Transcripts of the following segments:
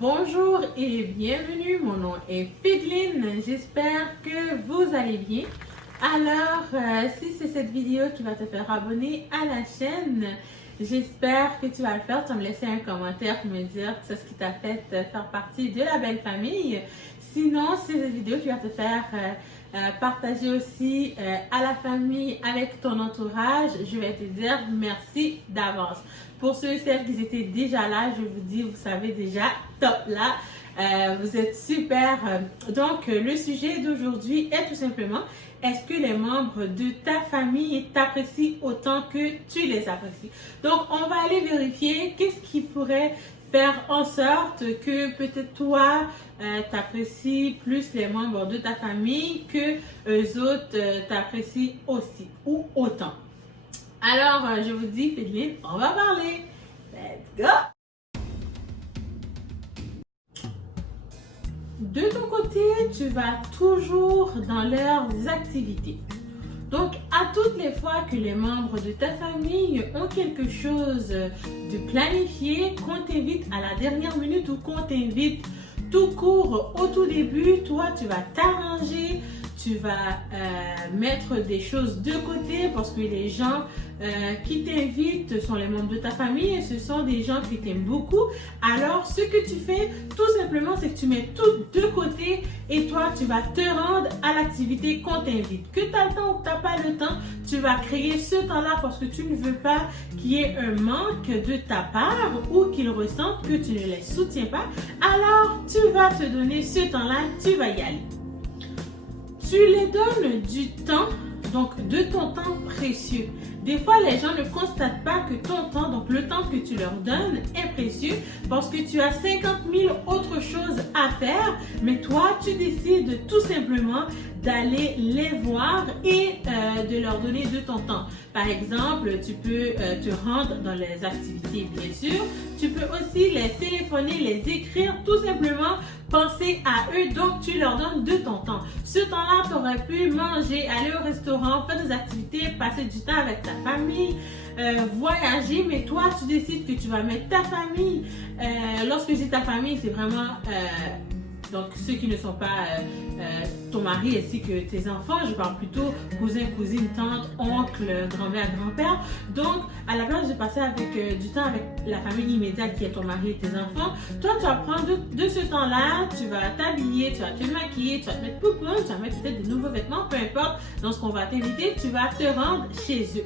Bonjour et bienvenue, mon nom est Fidline, j'espère que vous allez bien. Alors, si c'est cette vidéo qui va te faire abonner à la chaîne, j'espère que tu vas le faire. Tu vas me laisser un commentaire pour me dire que c'est ce qui t'a fait faire partie de la belle famille. Sinon, c'est cette vidéo qui va te faire partager aussi à la famille, avec ton entourage. Je vais te dire merci d'avance. Pour ceux et celles qui étaient déjà là, je vous dis, vous savez déjà, top là. Vous êtes super. Donc, le sujet d'aujourd'hui est tout simplement, est-ce que les membres de ta famille t'apprécient autant que tu les apprécies? Donc, on va aller vérifier qu'est-ce qui pourrait faire en sorte que peut-être toi, t'apprécies plus les membres de ta famille que eux autres t'apprécient aussi ou autant. Alors, je vous dis, Fidline, on va parler. Let's go! De ton côté, tu vas toujours dans leurs activités. Donc, à toutes les fois que les membres de ta famille ont quelque chose de planifié, qu'on t'invite à la dernière minute ou qu'on t'invite tout court au tout début, toi, tu vas t'arranger, tu vas mettre des choses de côté parce que les gens qui t'invitent sont les membres de ta famille et ce sont des gens qui t'aiment beaucoup. Alors, ce que tu fais, tout simplement, c'est que tu mets tout de côté et toi, tu vas te rendre à l'activité qu'on t'invite. Que tu as le temps ou que tu n'as pas le temps, tu vas créer ce temps-là parce que tu ne veux pas qu'il y ait un manque de ta part ou qu'ils ressentent que tu ne les soutiens pas. Alors, tu vas te donner ce temps-là, tu vas y aller. Tu les donnes du temps, donc de ton temps précieux. Des fois, les gens ne constatent pas que ton temps, donc le temps que tu leur donnes, est précieux parce que tu as 50 000 autres choses à faire, mais toi, tu décides tout simplement d'aller les voir et de leur donner de ton temps. Par exemple, tu peux te rendre dans les activités, bien sûr. Tu peux aussi les téléphoner, les écrire, tout simplement penser à eux, donc tu leur donnes de ton temps. Ce temps-là, tu aurais pu manger, aller au restaurant, faire des activités, passer du temps avec ta famille, voyager, mais toi, tu décides que tu vas mettre ta famille. Lorsque je dis ta famille, c'est vraiment donc ceux qui ne sont pas ton mari ainsi que tes enfants. Je parle plutôt cousin, cousine, tante, oncle, grand-mère, grand-père. Donc, à la place de passer avec du temps avec la famille immédiate qui est ton mari et tes enfants, toi, tu vas prendre de ce temps-là, tu vas t'habiller, tu vas te maquiller, tu vas te mettre poupoune, tu vas mettre peut-être de nouveaux vêtements, peu importe, dans ce qu'on va t'inviter, tu vas te rendre chez eux.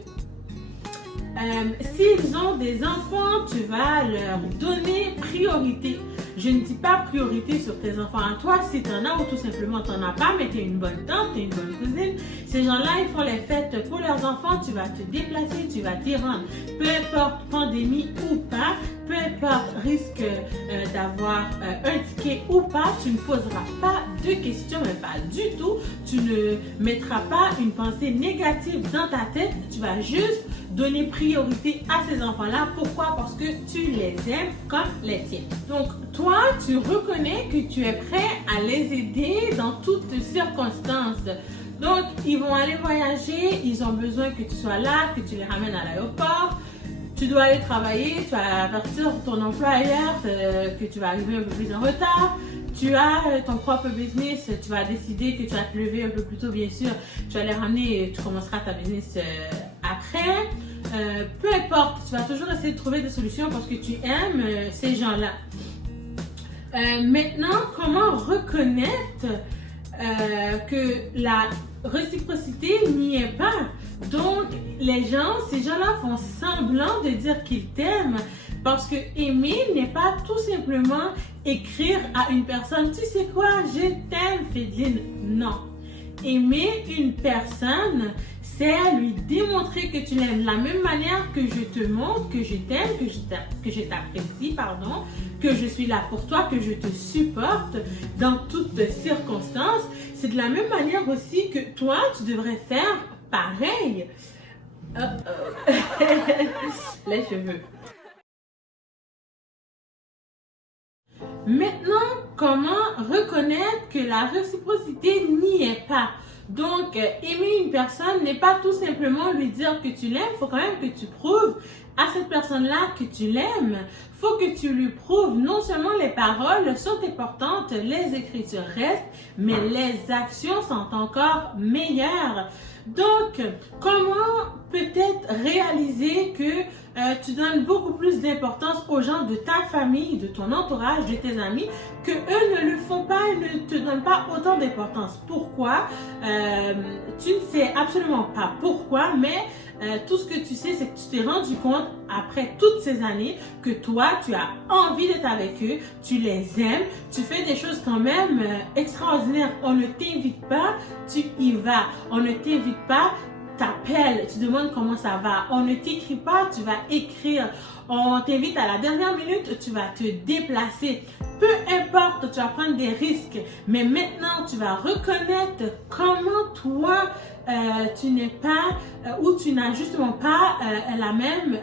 S'ils ont des enfants, tu vas leur donner priorité. Je ne dis pas priorité sur tes enfants à toi, si tu en as ou tout simplement tu n'en as pas, mais tu es une bonne tante, tu es une bonne cousine. Ces gens-là, ils font les fêtes pour leurs enfants, tu vas te déplacer, tu vas t'y rendre. Peu importe pandémie ou pas, peu importe risque d'avoir un ticket ou pas, tu ne poseras pas de questions, mais pas du tout. Tu ne mettras pas une pensée négative dans ta tête, tu vas juste donner priorité à ces enfants-là. Pourquoi? Parce que tu les aimes comme les tiens. Donc, toi, tu reconnais que tu es prêt à les aider dans toutes circonstances. Donc, ils vont aller voyager, ils ont besoin que tu sois là, que tu les ramènes à l'aéroport. Tu dois aller travailler, tu vas avertir ton employeur que tu vas arriver un peu plus en retard. Tu as ton propre business, tu vas décider que tu vas te lever un peu plus tôt, bien sûr. Tu vas les ramener et tu commenceras ta business après. Peu importe, tu vas toujours essayer de trouver des solutions parce que tu aimes ces gens-là. Maintenant, comment reconnaître que la réciprocité n'y est pas? Donc, ces gens-là font semblant de dire qu'ils t'aiment parce que aimer n'est pas tout simplement écrire à une personne, tu sais quoi, je t'aime, Fidline. Non. Aimer une personne, c'est lui démontrer que tu l'aimes de la même manière que je te montre que je t'aime, que je t'apprécie, pardon, que je suis là pour toi, que je te supporte dans toutes circonstances. C'est de la même manière aussi que toi, tu devrais faire pareil. Les cheveux. Maintenant, comment reconnaître que la réciprocité n'y est pas? Donc, aimer une personne n'est pas tout simplement lui dire que tu l'aimes. Il faut quand même que tu prouves à cette personne-là que tu l'aimes. Il faut que tu lui prouves non seulement les paroles sont importantes, les écritures restent, mais les actions sont encore meilleures. Donc, comment peut-être réaliser que tu donnes beaucoup plus d'importance aux gens de ta famille, de ton entourage, de tes amis, que eux ne le font pas et ne te donnent pas autant d'importance. Pourquoi? Tu ne sais absolument pas pourquoi, mais tout ce que tu sais, c'est que tu t'es rendu compte après toutes ces années que toi, tu as envie d'être avec eux, tu les aimes, tu fais des choses quand même extraordinaires. On ne t'invite pas, tu y vas. On ne t'invite pas, t'appelles, tu demandes comment ça va. On ne t'écrit pas, tu vas écrire. On t'invite à la dernière minute, tu vas te déplacer. Peu importe, tu vas prendre des risques. Mais maintenant, tu vas reconnaître comment toi, tu n'es pas ou tu n'as justement pas la même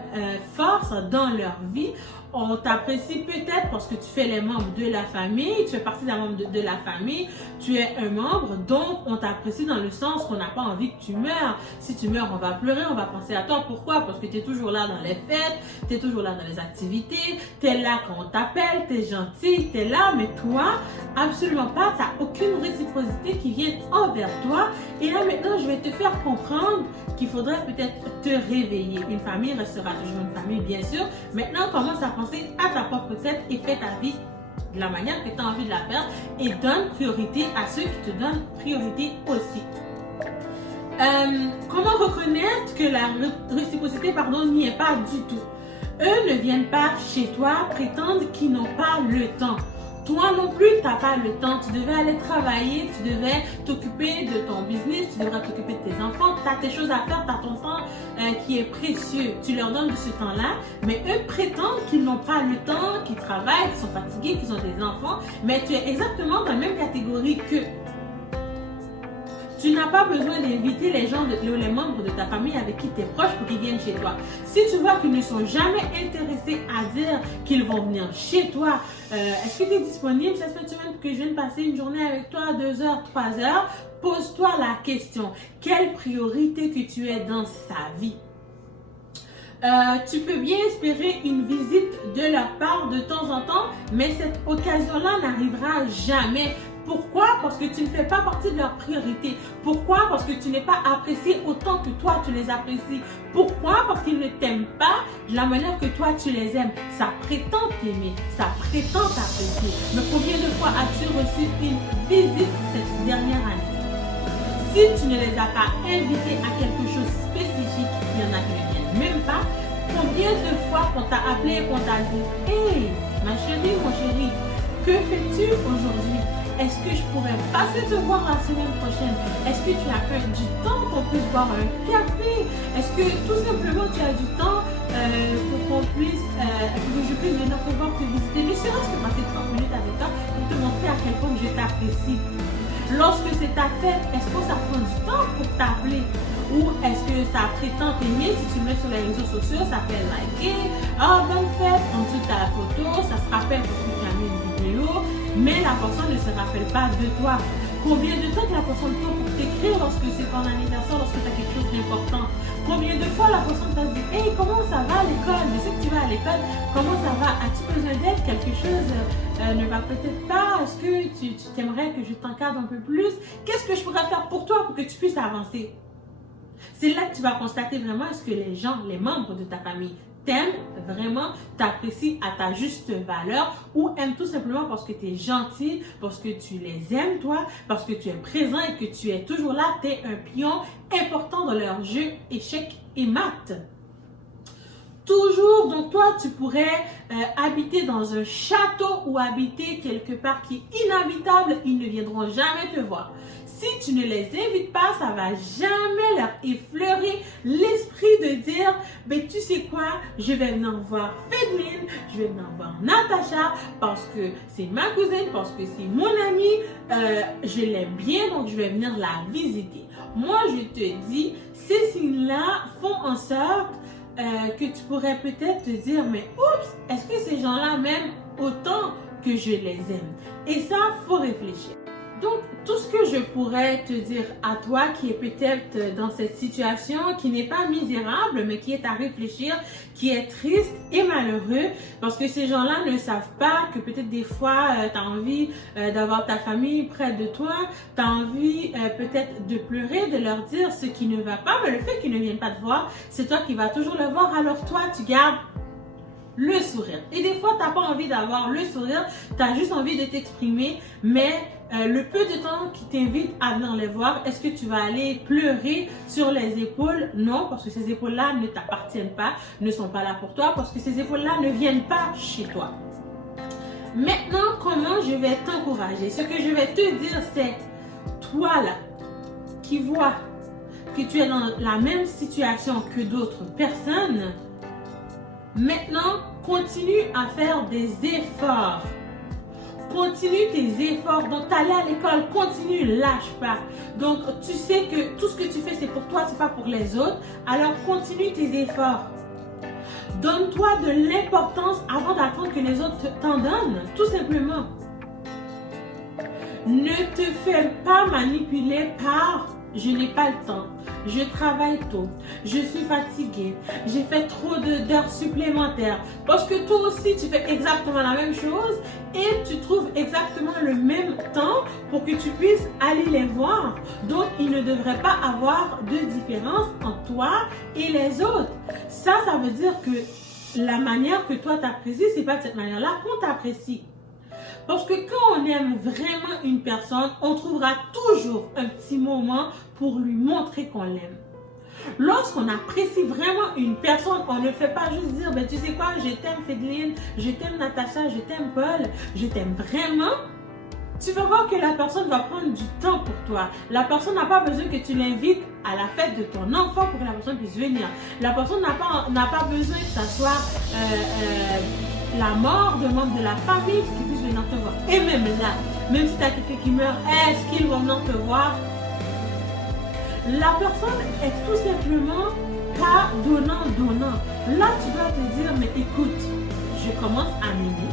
force dans leur vie. On t'apprécie peut-être parce que tu fais les membres de la famille, tu fais partie d'un membre de la famille, tu es un membre, donc on t'apprécie dans le sens qu'on n'a pas envie que tu meurs. Si tu meurs, on va pleurer, on va penser à toi. Pourquoi? Parce que tu es toujours là dans les fêtes, tu es toujours là dans les activités, tu es là quand on t'appelle, tu es gentil, tu es là, mais toi, absolument pas, tu n'as aucune réciprocité qui vient envers toi. Et là maintenant, je vais te faire comprendre qu'il faudrait peut-être te réveiller. Une famille restera toujours une famille, bien sûr. Maintenant, commence à penser à ta propre tête et fais ta vie de la manière que tu as envie de la faire et donne priorité à ceux qui te donnent priorité aussi. Comment reconnaître que la réciprocité, n'y est pas du tout? Eux ne viennent pas chez toi, prétendent qu'ils n'ont pas le temps. Toi non plus, tu n'as pas le temps. Tu devais aller travailler, tu devais t'occuper de ton business, tu devrais t'occuper de tes enfants. Tu as tes choses à faire, tu as ton temps qui est précieux. Tu leur donnes de ce temps-là, mais eux prétendent qu'ils n'ont pas le temps, qu'ils travaillent, qu'ils sont fatigués, qu'ils ont des enfants. Mais tu es exactement dans la même catégorie qu'eux. Tu n'as pas besoin d'inviter les gens, les membres de ta famille avec qui tu es proche pour qu'ils viennent chez toi. Si tu vois qu'ils ne sont jamais intéressés à dire qu'ils vont venir chez toi, est-ce que tu es disponible cette semaine pour que je vienne passer une journée avec toi, 2 heures, 3 heures? Pose-toi la question, quelle priorité que tu es dans sa vie? Tu peux bien espérer une visite de leur part de temps en temps, mais cette occasion-là n'arrivera jamais. Pourquoi? Parce que tu ne fais pas partie de leur priorité. Pourquoi? Parce que tu n'es pas apprécié autant que toi tu les apprécies. Pourquoi? Parce qu'ils ne t'aiment pas de la manière que toi tu les aimes. Ça prétend t'aimer, ça prétend t'apprécier. Mais combien de fois as-tu reçu une visite cette dernière année? Si tu ne les as pas invités à quelque chose de spécifique, il y en a qui ne viennent même pas. Combien de fois qu'on t'a appelé et qu'on t'a dit « Hey, ma chérie, mon chéri, que fais-tu aujourd'hui? Est-ce que je pourrais passer te voir la semaine prochaine? Est-ce que tu as du temps qu'on puisse boire un café? Est-ce que tout simplement tu as du temps pour que je puisse venir te voir, te visiter? Ne serait-ce que passer 30 minutes avec toi pour te montrer à quel point je t'apprécie. Lorsque c'est ta fête, est-ce que ça prend du temps pour t'appeler? Ou est-ce que ça prétend t'aimer? Si tu mets sur les réseaux sociaux, ça fait liker. Ah, bonne fête, en dessous de ta photo, ça se rappelle parce que tu as mis une vidéo, mais la personne ne se rappelle pas de toi. Combien de temps que la personne prend pour t'écrire lorsque c'est ton anniversaire, lorsque tu as quelque chose d'important? Combien de fois la personne t'a dit « Hey, comment ça va à l'école? Je sais que tu vas à l'école. Comment ça va? As-tu besoin d'aide? Quelque chose ne va peut-être pas? Est-ce que tu t'aimerais que je t'encadre un peu plus? Qu'est-ce que je pourrais faire pour toi pour que tu puisses avancer? » C'est là que tu vas constater vraiment est-ce que les gens, les membres de ta famille t'aiment vraiment, t'apprécient à ta juste valeur ou aiment tout simplement parce que tu es gentil, parce que tu les aimes toi, parce que tu es présent et que tu es toujours là, tu es un pion important dans leur jeu échecs et maths. Toujours, donc toi, tu pourrais habiter dans un château ou habiter quelque part qui est inhabitable, ils ne viendront jamais te voir. Si tu ne les invites pas, ça va jamais leur effleurer l'esprit de dire, ben tu sais quoi, je vais venir voir Fedline, je vais venir voir Natacha parce que c'est ma cousine, parce que c'est mon amie, je l'aime bien, donc je vais venir la visiter. Moi, je te dis, ces signes-là font en sorte que tu pourrais peut-être te dire, mais oups, est-ce que ces gens-là m'aiment autant que je les aime? Et ça, faut réfléchir. Donc, tout ce que je pourrais te dire à toi qui est peut-être dans cette situation, qui n'est pas misérable, mais qui est à réfléchir, qui est triste et malheureux, parce que ces gens-là ne savent pas que peut-être des fois, tu as envie d'avoir ta famille près de toi, tu as envie peut-être de pleurer, de leur dire ce qui ne va pas, mais le fait qu'ils ne viennent pas te voir, c'est toi qui vas toujours le voir, alors toi, tu gardes le sourire. Et des fois, tu n'as pas envie d'avoir le sourire, tu as juste envie de t'exprimer, mais le peu de temps qui t'invite à venir les voir, est-ce que tu vas aller pleurer sur les épaules? Non, parce que ces épaules-là ne t'appartiennent pas, ne sont pas là pour toi, parce que ces épaules-là ne viennent pas chez toi. Maintenant, comment je vais t'encourager? Ce que je vais te dire, c'est toi là, qui vois que tu es dans la même situation que d'autres personnes, maintenant, continue à faire des efforts. Continue tes efforts. Donc, t'aller à l'école, continue, lâche pas. Donc, tu sais que tout ce que tu fais, c'est pour toi, c'est pas pour les autres. Alors, continue tes efforts. Donne-toi de l'importance avant d'attendre que les autres t'en donnent, tout simplement. Ne te fais pas manipuler par « je n'ai pas le temps ». Je travaille tôt, je suis fatiguée, j'ai fait trop d'heures supplémentaires. Parce que toi aussi, tu fais exactement la même chose et tu trouves exactement le même temps pour que tu puisses aller les voir. Donc, il ne devrait pas avoir de différence entre toi et les autres. Ça veut dire que la manière que toi t'apprécies, c'est pas de cette manière-là qu'on t'apprécie. Parce que quand on aime vraiment une personne, on trouvera toujours un petit moment pour lui montrer qu'on l'aime. Lorsqu'on apprécie vraiment une personne, on ne fait pas juste dire, ben tu sais quoi, je t'aime Fédeline, je t'aime Natacha, je t'aime Paul, je t'aime vraiment. Tu vas voir que la personne va prendre du temps pour toi. La personne n'a pas besoin que tu l'invites à la fête de ton enfant pour que la personne puisse venir. La personne n'a pas besoin que ça soit la mort de membres de la famille qui puisse venir te voir. Et même là, même si tu as quelqu'un qui meurt, est-ce qu'ils vont venir te voir? La personne est tout simplement pas donnant. Là, tu dois te dire, mais écoute, je commence à m'aimer,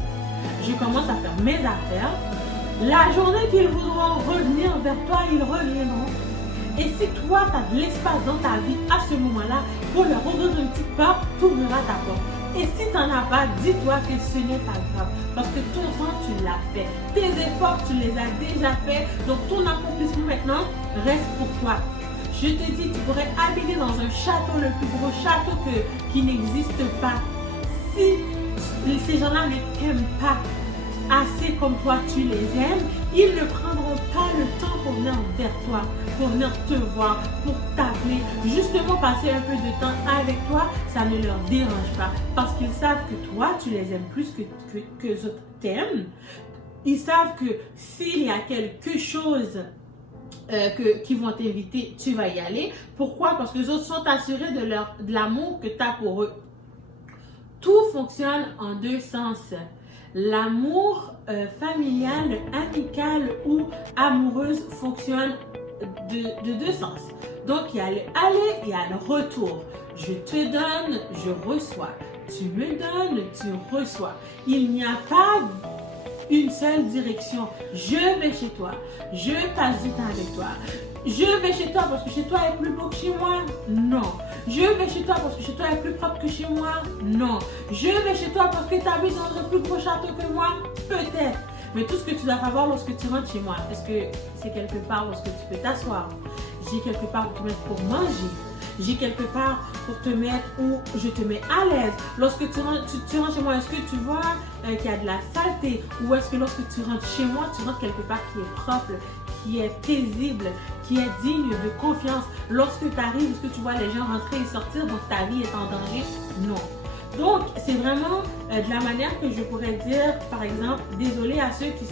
je commence à faire mes affaires. La journée qu'ils voudront revenir vers toi, ils reviendront. Et si toi, tu as de l'espace dans ta vie à ce moment-là pour leur ouvrir une petite porte, tu ouvriras ta porte. Et si tu n'en as pas, dis-toi que ce n'est pas grave. Parce que ton temps, tu l'as fait. Tes efforts, tu les as déjà faits. Donc, ton accomplissement maintenant reste pour toi. Je te dis, tu pourrais habiter dans un château, le plus gros château qui n'existe pas. Si ces gens-là ne t'aiment pas assez comme toi tu les aimes, ils ne prendront pas le temps pour venir vers toi, pour venir te voir, pour t'appeler, justement passer un peu de temps avec toi, ça ne leur dérange pas, parce qu'ils savent que toi tu les aimes plus que les autres t'aiment. Ils savent que s'il y a quelque chose qui vont t'inviter, tu vas y aller. Pourquoi? Parce que les autres sont assurés de l'amour que tu as pour eux. Tout fonctionne en deux sens. L'amour familial, amical ou amoureuse fonctionne de deux sens. Donc, il y a le aller et il y a le retour. Je te donne, je reçois. Tu me donnes, tu reçois. Il n'y a pas une seule direction. Je vais chez toi. Je passe du temps avec toi. Je vais chez toi parce que chez toi est plus beau que chez moi? Non. Je vais chez toi parce que chez toi est plus propre que chez moi? Non. Je vais chez toi parce que tu habites dans un plus gros château que moi? Peut-être. Mais tout ce que tu dois savoir lorsque tu rentres chez moi, est-ce que c'est quelque part où est-ce que tu peux t'asseoir? J'ai quelque part pour te mettre pour manger. J'ai quelque part pour te mettre où je te mets à l'aise. Lorsque tu rentres chez moi, est-ce que tu vois qu'il y a de la saleté? Ou est-ce que lorsque tu rentres chez moi, tu rentres quelque part qui est propre, qui est paisible, qui est digne de confiance? Lorsque tu arrives, est-ce que tu vois les gens rentrer et sortir, donc ta vie est en danger? Non. Donc, c'est vraiment de la manière que je pourrais dire, par exemple, désolé à ceux qui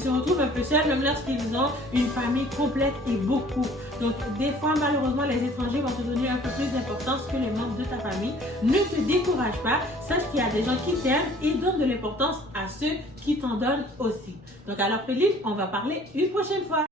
se retrouvent un peu seuls, même lorsqu'ils ont une famille complète et beaucoup. Donc, des fois, malheureusement, les étrangers vont te donner un peu plus d'importance que les membres de ta famille. Ne te décourage pas. Sache qu'il y a des gens qui t'aiment et donne de l'importance à ceux qui t'en donnent aussi. Donc, alors, Philippe, on va parler une prochaine fois.